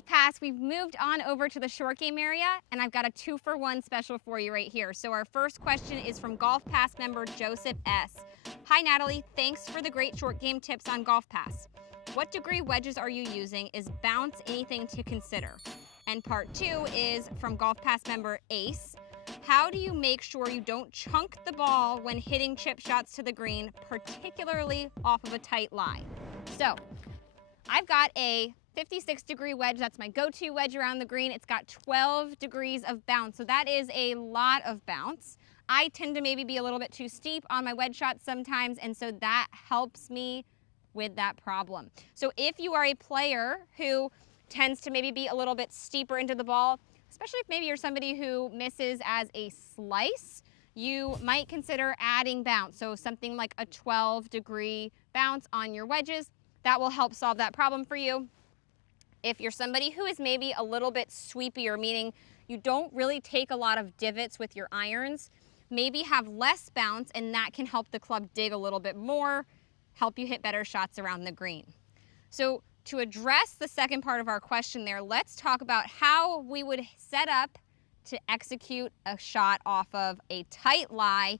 GolfPass. We've moved on over to the short game area, and I've got a 2-for-1 special for you right here. So our first question is from GolfPass member Joseph S. Hi Natalie, thanks for the great short game tips on GolfPass. What degree wedges are you using? Is bounce anything to consider? And part 2 is from GolfPass member Ace. How do you make sure you don't chunk the ball when hitting chip shots to the green, particularly off of a tight lie? So I've got a 56-degree wedge. That's my go-to wedge around the green. It's got 12 degrees of bounce, so that is a lot of bounce. I tend to maybe be a little bit too steep on my wedge shots sometimes, and so that helps me with that problem. So if you are a player who tends to maybe be a little bit steeper into the ball, especially if maybe you're somebody who misses as a slice, you might consider adding bounce. So something like a 12-degree bounce on your wedges, that will help solve that problem for you. If you're somebody who is maybe a little bit sweepier, meaning you don't really take a lot of divots with your irons, maybe have less bounce, and that can help the club dig a little bit more, help you hit better shots around the green. So to address the second part of our question there, let's talk about how we would set up to execute a shot off of a tight lie.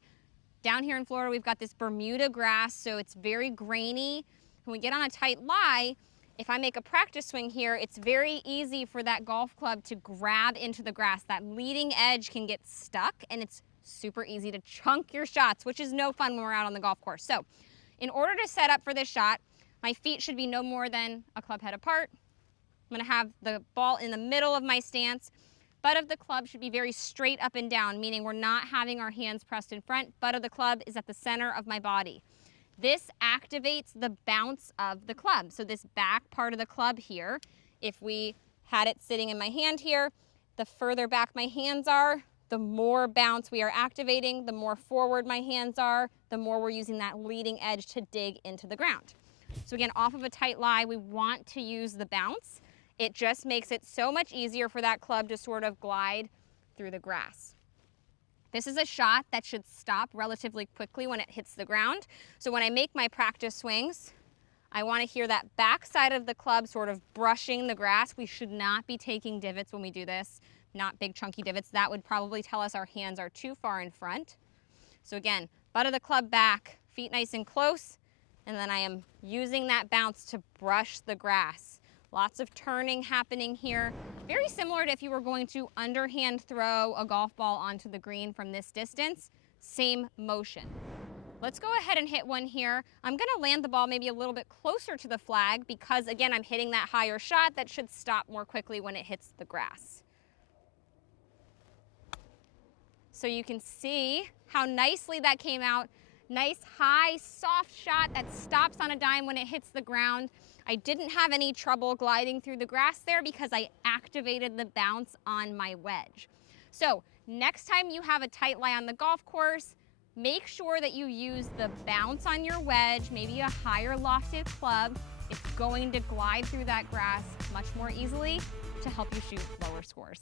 Down here in Florida, we've got this Bermuda grass, so it's very grainy. When we get on a tight lie, if I make a practice swing here, it's very easy for that golf club to grab into the grass. That leading edge can get stuck, and it's super easy to chunk your shots, which is no fun when we're out on the golf course. So in order to set up for this shot, my feet should be no more than a club head apart. I'm going to have the ball in the middle of my stance. Butt of the club should be very straight up and down, meaning we're not having our hands pressed in front. Butt of the club is at the center of my body. This activates the bounce of the club. So this back part of the club here, if we had it sitting in my hand here, the further back my hands are, the more bounce we are activating, the more forward my hands are, the more we're using that leading edge to dig into the ground. So again, off of a tight lie, we want to use the bounce. It just makes it so much easier for that club to sort of glide through the grass. This is a shot that should stop relatively quickly when it hits the ground. So when I make my practice swings, I want to hear that back side of the club sort of brushing the grass. We should not be taking divots when we do this, not big chunky divots. That would probably tell us our hands are too far in front. So again, butt of the club back, feet nice and close, and then I am using that bounce to brush the grass. Lots of turning happening here. Very similar to if you were going to underhand throw a golf ball onto the green from this distance, same motion. Let's go ahead and hit one here. I'm gonna land the ball maybe a little bit closer to the flag because again, I'm hitting that higher shot that should stop more quickly when it hits the grass. So you can see how nicely that came out. Nice, high, soft shot that stops on a dime when it hits the ground. I didn't have any trouble gliding through the grass there because I activated the bounce on my wedge. So next time you have a tight lie on the golf course, make sure that you use the bounce on your wedge, maybe a higher lofted club. It's going to glide through that grass much more easily to help you shoot lower scores.